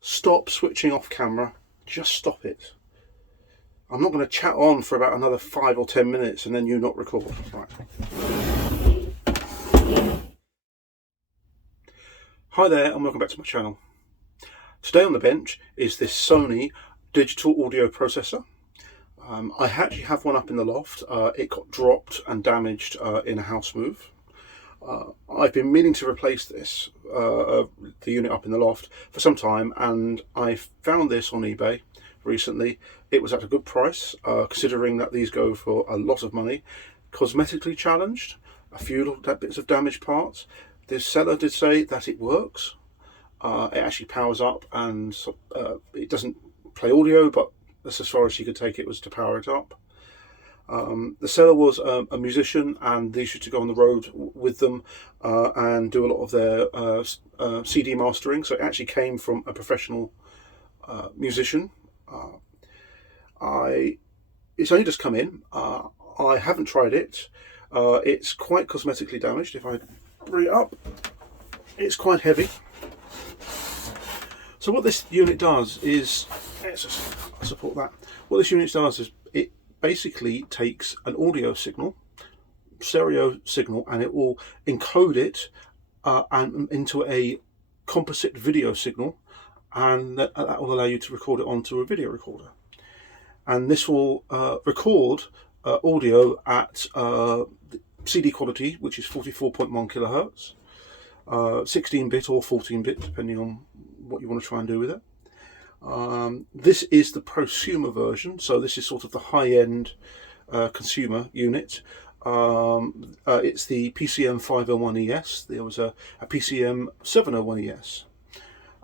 Stop switching off camera. Just stop it. I'm not going to chat on for about another 5 or 10 minutes and then you not record. Right. Hi there and welcome back to my channel. Today on the bench is this Sony digital audio processor. I actually have one up in the loft. It got dropped and damaged in a house move. I've been meaning to replace this, the unit up in the loft, for some time, and I found this on eBay recently. It was at a good price, considering that these go for a lot of money. Cosmetically challenged, a few little bits of damaged parts. The seller did say that it works. It actually powers up, and it doesn't play audio, but that's as far as you could take it, was to power it up. The seller was a musician, and they used to go on the road with them and do a lot of their CD mastering. So it actually came from a professional musician. It's only just come in. I haven't tried it. It's quite cosmetically damaged. If I bring it up, it's quite heavy. So what this unit does is, let's just support that. What this unit does is it basically takes an audio signal, stereo signal, and it will encode it and into a composite video signal, and that will allow you to record it onto a video recorder. And this will record audio at CD quality, which is 44.1 kilohertz, 16-bit or 14-bit, depending on what you want to try and do with it. This is the prosumer version, so this is sort of the high-end consumer unit. It's the PCM 501ES. There was a PCM 701ES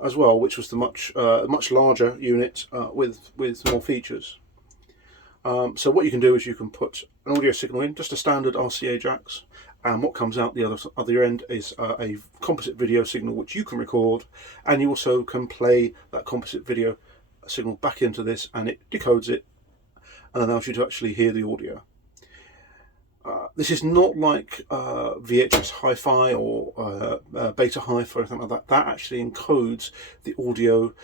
as well, which was the much larger unit with more features. So what you can do is you can put an audio signal in, just a standard RCA jacks, and what comes out the other end is a composite video signal which you can record, and you also can play that composite video signal back into this, and it decodes it and allows you to actually hear the audio. This is not like VHS HiFi or Beta HiFi or anything like that. That actually encodes the audio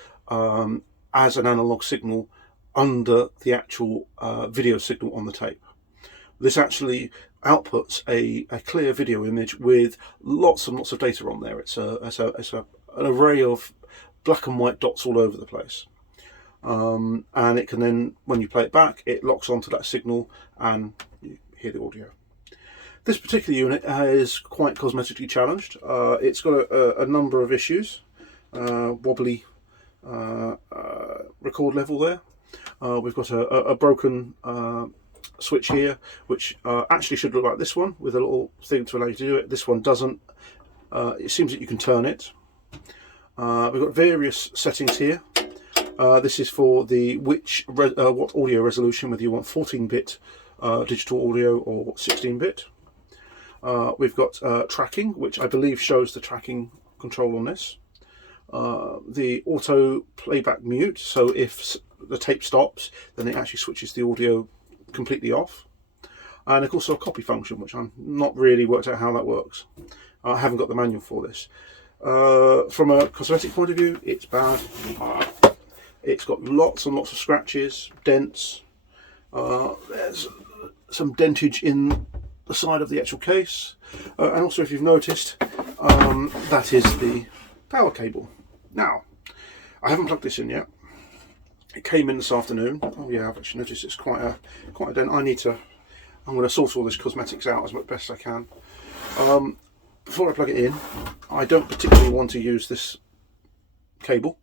as an analog signal under the actual video signal on the tape. This actually outputs a clear video image with lots and lots of data on there. It's an array of black and white dots all over the place. And it can then, when you play it back, it locks onto that signal and you hear the audio. This particular unit is quite cosmetically challenged. It's got a number of issues. Wobbly record level there. We've got a broken switch here, which actually should look like this one, with a little thing to allow you to do it. This one doesn't. It seems that you can turn it. We've got various settings here. This is for the what audio resolution, whether you want 14-bit digital audio or 16-bit. We've got tracking, which I believe shows the tracking control on this. The auto playback mute, so if the tape stops, then it actually switches the audio completely off. And of course a copy function, which I'm not really worked out how that works. I haven't got the manual for this. From a cosmetic point of view, it's bad. It's got lots and lots of scratches, dents. There's some dentage in the side of the actual case. And also, if you've noticed, that is the power cable. Now, I haven't plugged this in yet. It came in this afternoon. Oh yeah, I've actually noticed it's quite a dent. I'm going to sort all this cosmetics out as best I can. Before I plug it in, I don't particularly want to use this cable.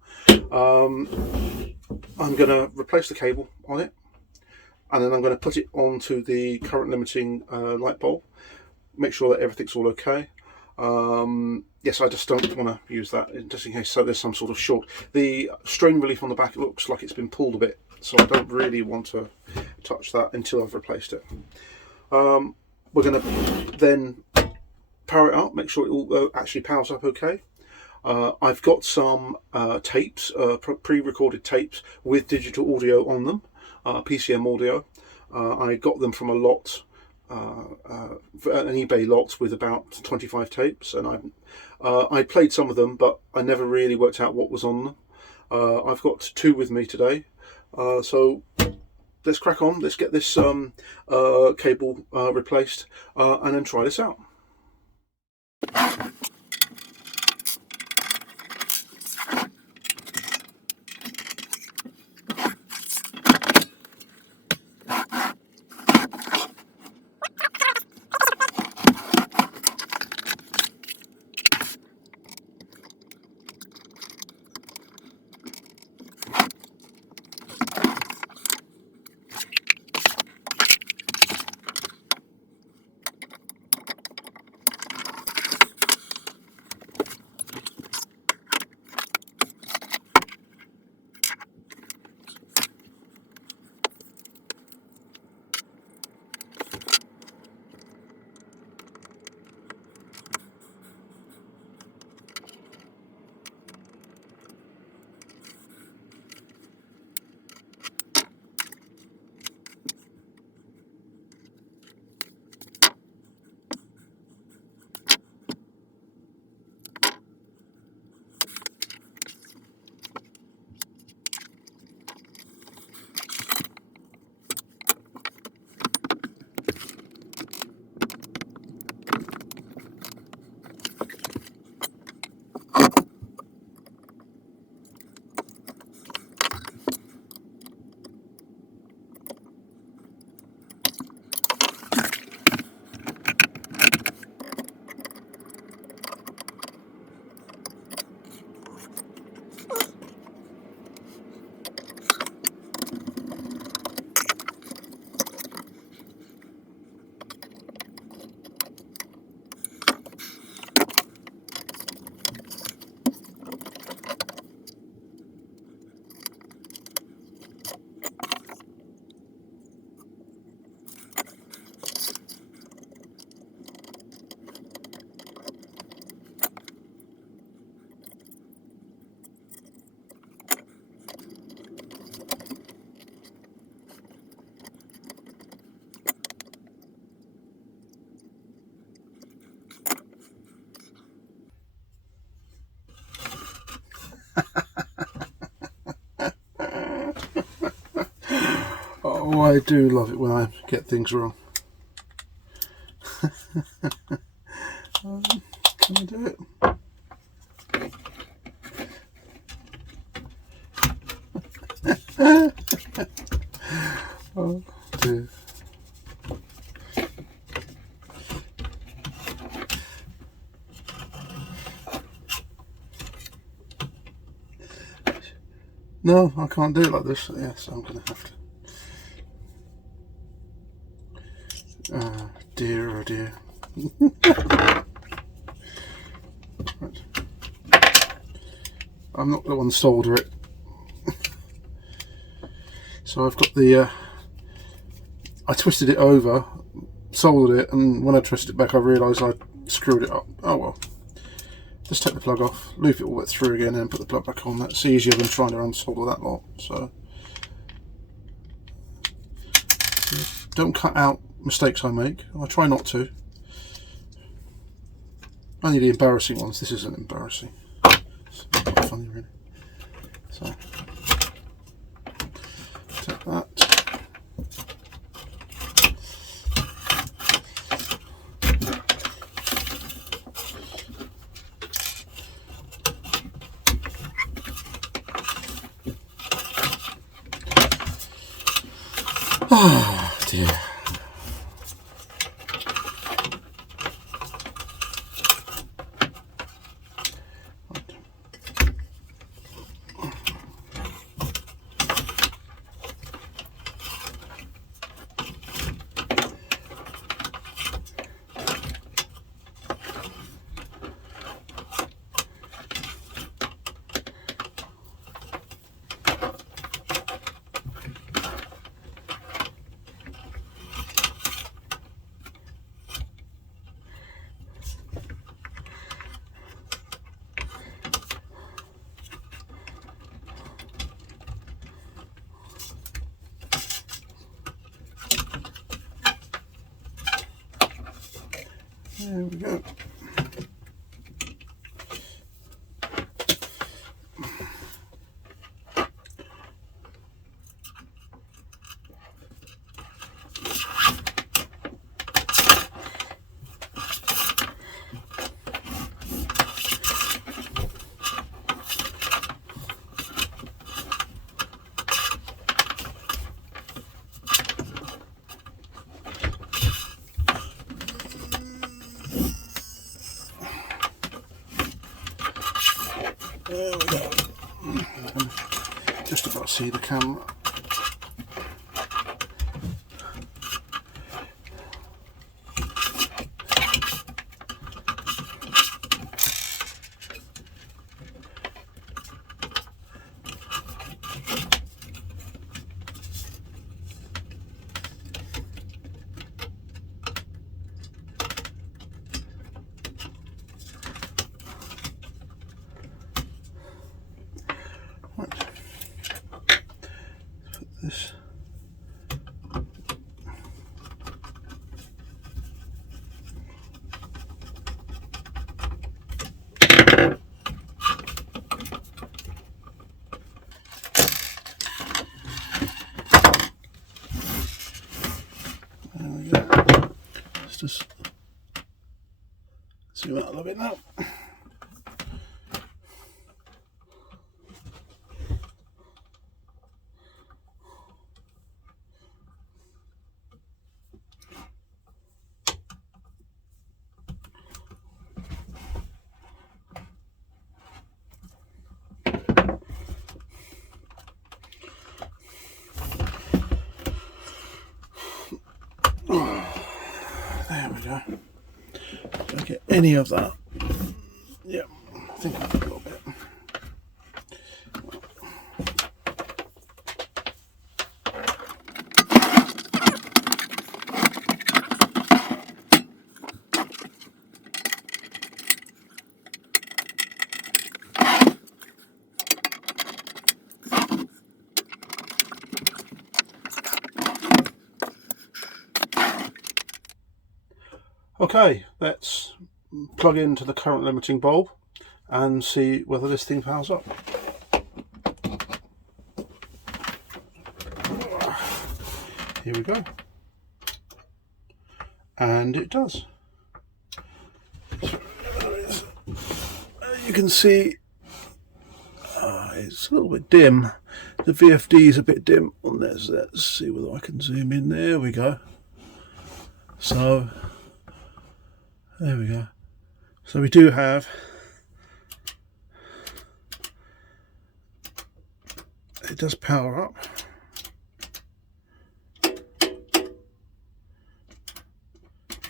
I'm going to replace the cable on it, and then I'm going to put it onto the current limiting light bulb. Make sure that everything's all okay. Yes, I just don't want to use that just in case there's some sort of short. The strain relief on the back, it looks like it's been pulled a bit, so I don't really want to touch that until I've replaced it. We're going to then power it up, make sure it all actually powers up okay. I've got some tapes, pre-recorded tapes with digital audio on them, PCM audio. I got them from a lot an eBay lot with about 25 tapes, and I played some of them, but I never really worked out what was on them. I've got 2 with me today, so let's crack on. Let's get this cable replaced and then try this out. Oh, I do love it when I get things wrong. Can I do it? Oh dear. No, I can't do it like this. Yes, I'm going to have to. Oh dear, oh dear. Right. I'm not the one to solder it. So I've got the, I twisted it over, soldered it, and when I twisted it back I realised I screwed it up. Oh well. Just take the plug off, loop it all the way through again and put the plug back on. That's easier than trying to unsolder that lot. So don't cut out mistakes I make. I try not to. Only the embarrassing ones. This isn't embarrassing. It's quite funny really. So take that. Oh dear. go. There we go. Just about see the camera. Right. Put this. There we go. Let's just zoom out a little bit now. There we go. Don't get any of that. Yeah, I think I've got a little bit. Okay, let's plug into the current limiting bulb and see whether this thing powers up. Here we go. And it does. You can see it's a little bit dim. The VFD is a bit dim on this. Let's see whether I can zoom in. There we go. So there we go. So we do have it does power up.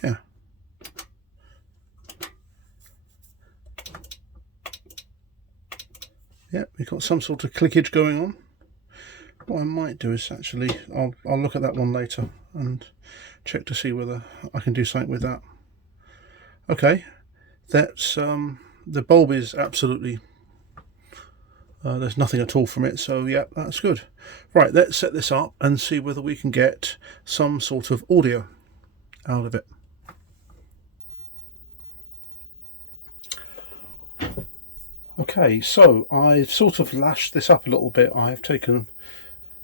Yeah. Yeah, we've got some sort of clickage going on. What I might do is actually I'll look at that one later and check to see whether I can do something with that. Okay, that's the bulb is absolutely there's nothing at all from it, so yeah, that's good. Right, let's set this up and see whether we can get some sort of audio out of it. Okay, so I've sort of lashed this up a little bit. I've taken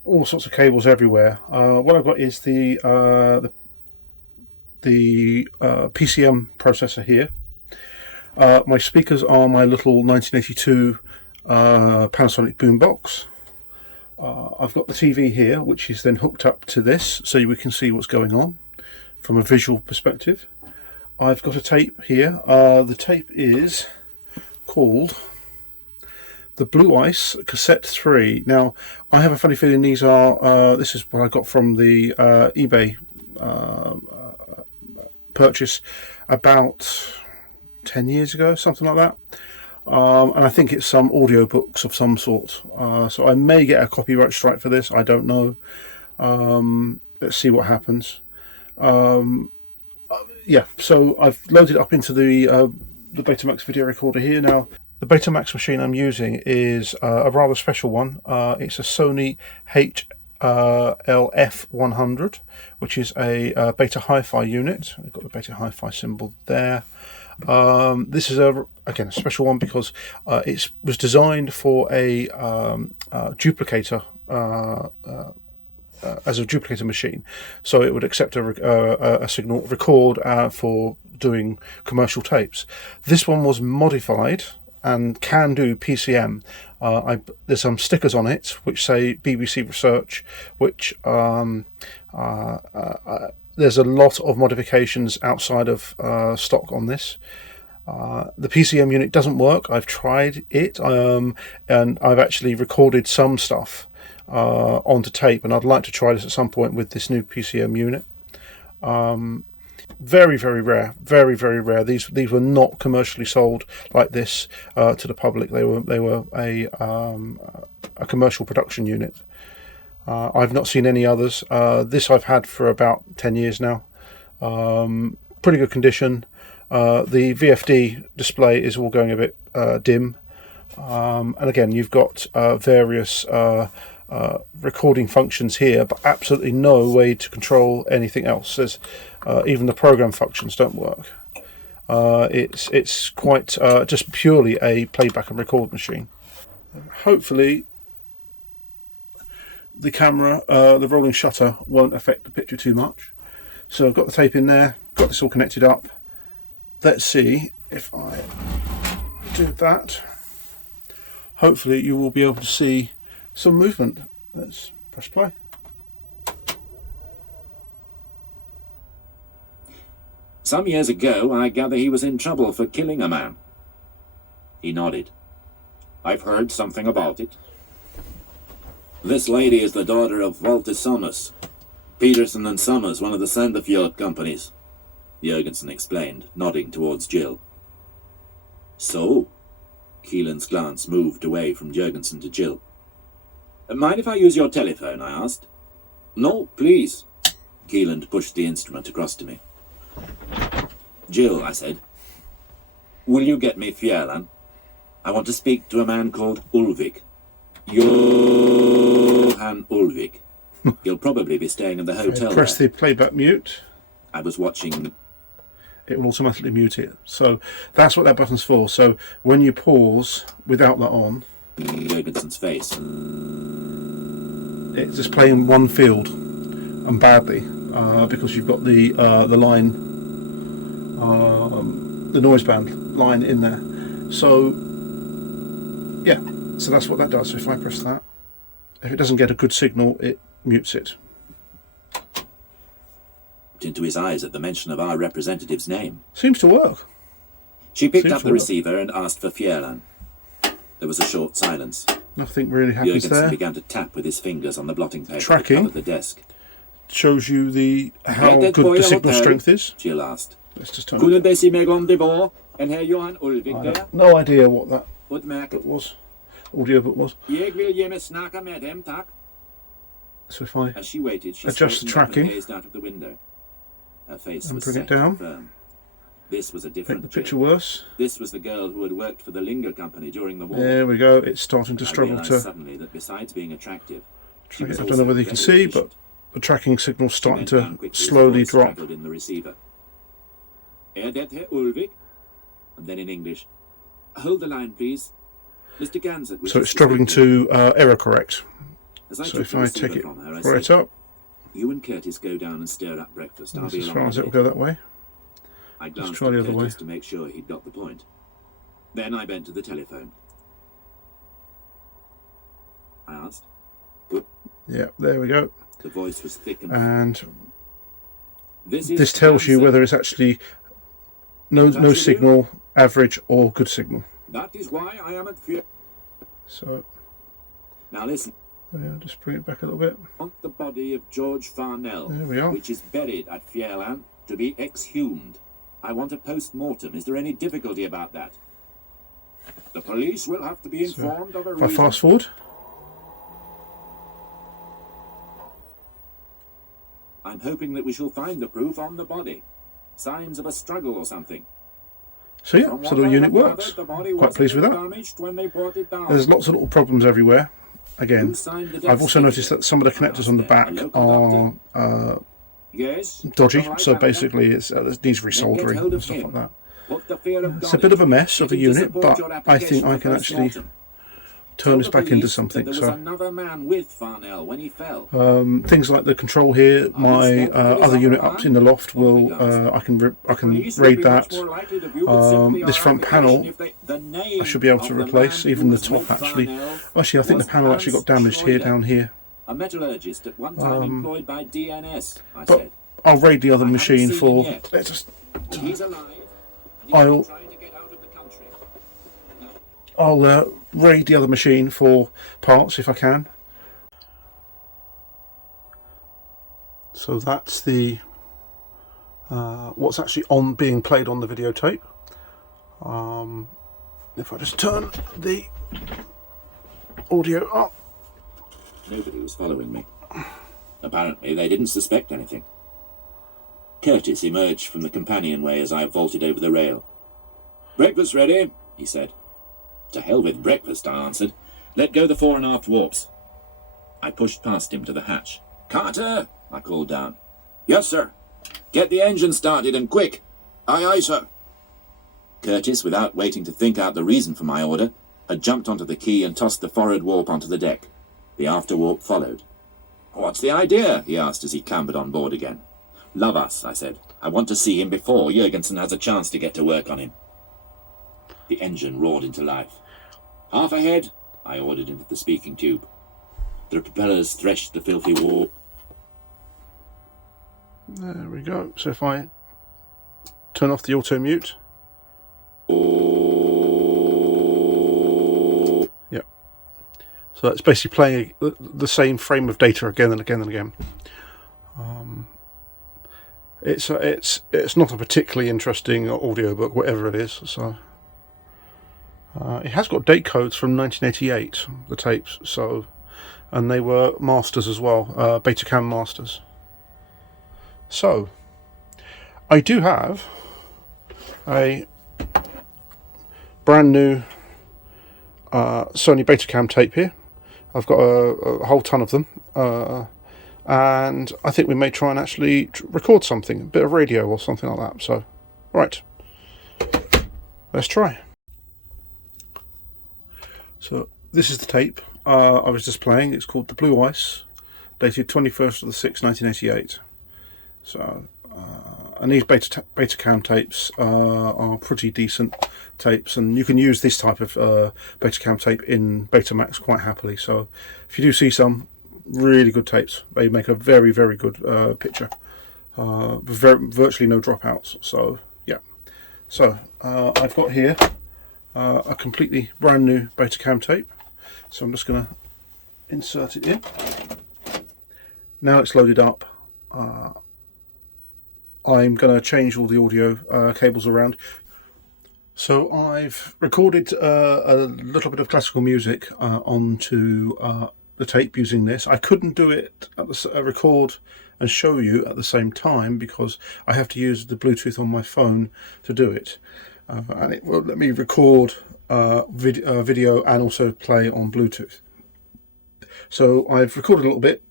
all sorts of cables everywhere. What I've got is the PCM processor here. My speakers are my little 1982 Panasonic boombox. I've got the TV here, which is then hooked up to this, so we can see what's going on from a visual perspective. I've got a tape here. The tape is called the Blue Ice Cassette 3. Now, I have a funny feeling these are, this is what I got from the eBay purchase about 10 years ago, something like that. And I think it's some audio books of some sort. So I may get a copyright strike for this, I don't know. Let's see what happens. Yeah, so I've loaded up into the Betamax video recorder here. Now, the Betamax machine I'm using is a rather special one. It's a Sony LF100, which is a Beta HiFi unit. I've got the Beta HiFi symbol there. This is again a special one because it was designed for a duplicator. As a duplicator machine, so it would accept a signal, record for doing commercial tapes. This one was modified and can do PCM. There's some stickers on it which say BBC Research, which there's a lot of modifications outside of stock on this. The PCM unit doesn't work. I've tried it, and I've actually recorded some stuff onto tape, and I'd like to try this at some point with this new PCM unit. Very, very rare, very, very rare. These were not commercially sold like this to the public. They were a commercial production unit. I've not seen any others. This I've had for about 10 years now. Pretty good condition. The VFD display is all going a bit dim, and again you've got various recording functions here, but absolutely no way to control anything else. There's even the program functions don't work. It's quite just purely a playback and record machine. Hopefully the camera, the rolling shutter won't affect the picture too much. So I've got the tape in there, got this all connected up. Let's see if I do that. Hopefully you will be able to see some movement. Let's press play. Some years ago, I gather he was in trouble for killing a man. He nodded. I've heard something about it. This lady is the daughter of Walter Sommers. Peterson and Sommers, one of the Sandefjord companies. Jurgensen explained, nodding towards Jill. So? Keelan's glance moved away from Jurgensen to Jill. Mind if I use your telephone? I asked. No, please. Keelan pushed the instrument across to me. Jill, I said, will you get me Fjerland? I want to speak to a man called Ulvik. Johan Ulvik. He'll probably be staying in the hotel. Press the playback mute. I was watching. It will automatically mute it. So that's what that button's for. So when you pause without that on, Jurgensen's face. It's just playing one field and badly because you've got the line, the noise band line in there. So yeah, so that's what that does. So if I press that, if it doesn't get a good signal, it mutes it. Into his eyes at the mention of our representative's name. Seems to work. She picked up the receiver and asked for Fjerland. There was a short silence. Nothing really happens Jurgensen there. began to tap with his fingers on the blotting paper Tracking at the desk. Shows you how good the signal strength is. Jill asked. Let's just turn I have no idea what that book was. Audiobook was. So if I As she waited, she adjust the tracking gazed out of the window. Her face and was bring it set and down, firm. This was a make different the picture Jill. worse. This was the girl who had worked for the Linger Company during the war. There we go. It's starting to I struggle realised to suddenly that besides being attractive, she track was it. I don't also know whether you can very see, efficient. but the tracking signal's She starting bent down to quickly as slowly voice drop. crackled in the receiver. Det Herr Ulvik? And then in English, hold the line, please. Mr. Gansett wishes So it's struggling to error correct. As I So took if the I receiver take it from her, I right said, up, you and Curtis go down and stir up breakfast. I'll that's be as along far in as a it will bit. go that way. I glanced try at the other Curtis way. to make sure he'd got the point. Then I bent to the telephone. I asked. Yeah, there we go. The voice was thick and... And This is this tells you Gansett. whether it's actually no signal, average, or good signal. That is why I am at fear. So Now listen. yeah, just bring it back a little bit. I want the body of George Farnell, There we are. which is buried at Fjerland, to be exhumed. I want a post-mortem. Is there any difficulty about that? The police will have to be informed of a If I reason. fast forward, I'm hoping that we shall find the proof on the body. Signs of a struggle or something. so yeah, From so what the I unit have works. gathered, the body Quite was pleased with that. damaged when they brought it down. There's lots of little problems everywhere. Again, Who signed the death I've also noticed certificate? that some of the connectors on the back A local are Yes. dodgy, All right, so Doctor. basically it needs Then get resoldering hold and of stuff him. like that. Put the fear of It's God a bit of a in mess of a getting to unit, support but your I application think I for can actually post-mortem. turn Tell this the back into police that something. there was So another man with Farnell when he fell. things like the control here, Are you my spoken with his other other unit up arm? in the loft Both will regards. I can The police would raid be much that. more likely to view with sympathy This our front application panel if the name I should be able to of the replace, man even who the was top with actually. Farnell Actually, I think the was panel actually got Hans damaged here, Schroeder, down here. a metallurgist at one time employed by DNS, I But said. I'll raid the other I haven't machine seen him for. yet. Let's just. But he's alive. And he's I'll- been trying to get out of the country. I'll raid the other machine for parts if I can. So that's the what's actually being played on the videotape. If I just turn the audio up. Nobody was following me. Apparently, they didn't suspect anything. Curtis emerged from the companionway as I vaulted over the rail. "Breakfast ready," he said. "To hell with breakfast," I answered. "Let go the fore and aft warps." I pushed past him to the hatch. "Carter," I called down. "Yes, sir." "Get the engine started and quick." "Aye, aye, sir." Curtis, without waiting to think out the reason for my order, had jumped onto the key and tossed the forward warp onto the deck. The after warp followed. "What's the idea?" he asked as he clambered on board again. "Love us," I said. "I want to see him before Jurgensen has a chance to get to work on him." The engine roared into life. "Half ahead," I ordered into the speaking tube. The propellers threshed the filthy warp. There we go. So if I turn off the auto mute. Yep. So that's basically playing the same frame of data again and again and again. It's not a particularly interesting audiobook, whatever it is. So it has got date codes from 1988, the tapes. So, and they were masters as well, Betacam masters. So I do have a brand new Sony Betacam tape here. I've got a whole ton of them. And I think we may try and actually record something, a bit of radio or something like that. So, right, let's try. So this is the tape I was just playing. It's called The Blue Ice, dated 21st of the 6th, 1988. So, and these Betacam tapes are pretty decent tapes, and you can use this type of Betacam tape in Betamax quite happily. So, if you do see some really good tapes, they make a very, very good picture, virtually no dropouts. So yeah, so I've got here a completely brand new Betacam tape, so I'm just going to insert it in. Now it's loaded up. I'm going to change all the audio cables around. So I've recorded a little bit of classical music onto the tape using this. I couldn't do it at record and show you at the same time because I have to use the Bluetooth on my phone to do it, and it won't let me record video and also play on Bluetooth. So I've recorded a little bit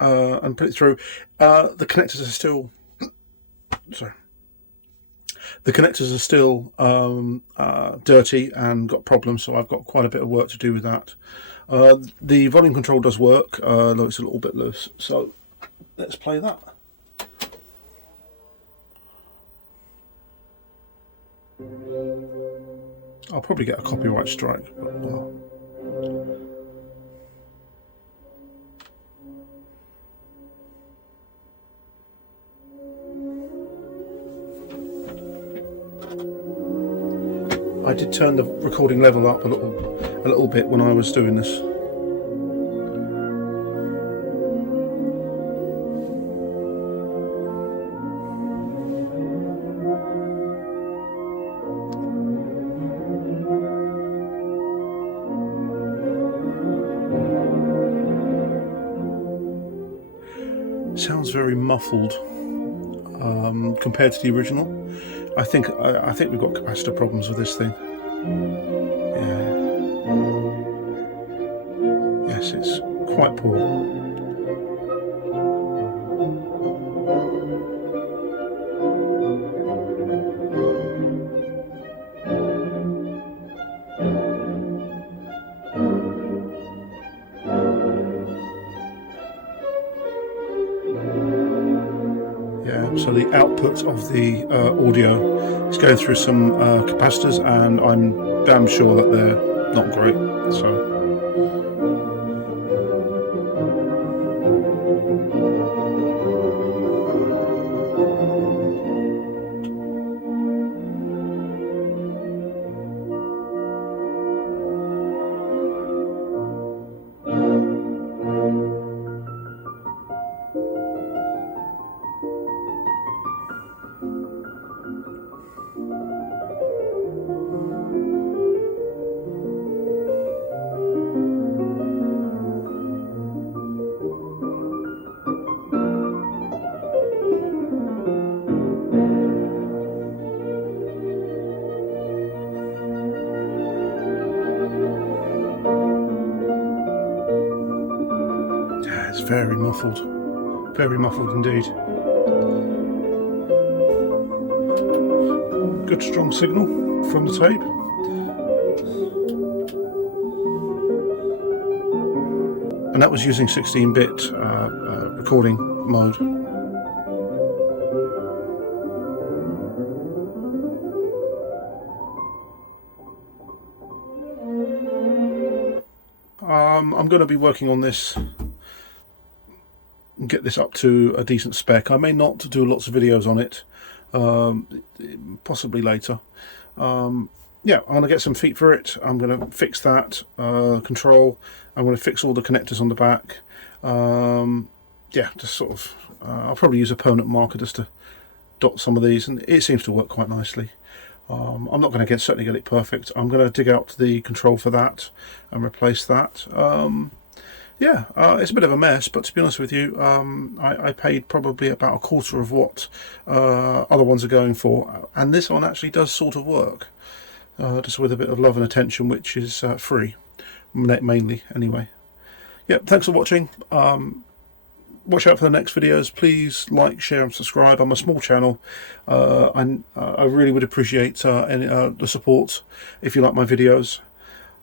and put it through. The connectors are still sorry. The connectors are still dirty and got problems, so I've got quite a bit of work to do with that. The volume control does work, though it's a little bit loose. So let's play that. I'll probably get a copyright strike, but well. I did turn the recording level up a little bit when I was doing this. Sounds very muffled compared to the original. I think we've got capacitor problems with this thing. Yeah. Yes, it's quite poor. So the output of the audio is going through some capacitors, and I'm damn sure that they're not great. So. It's very muffled indeed. Good strong signal from the tape. And that was using 16-bit recording mode. I'm going to be working on this, get this up to a decent spec. I may not do lots of videos on it, possibly later. Yeah, I'm going to get some feet for it. I'm going to fix that control. I'm going to fix all the connectors on the back. Yeah, just sort of, I'll probably use a permanent marker just to dot some of these, and it seems to work quite nicely. I'm not going to certainly get it perfect. I'm going to dig out the control for that and replace that. Yeah, it's a bit of a mess, but to be honest with you, I paid probably about a quarter of what other ones are going for, and this one actually does sort of work, just with a bit of love and attention, which is free, mainly anyway. Yep, thanks for watching. Watch out for the next videos. Please like, share and subscribe. I'm a small channel. I really would appreciate the support if you like my videos.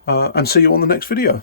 And see you on the next video.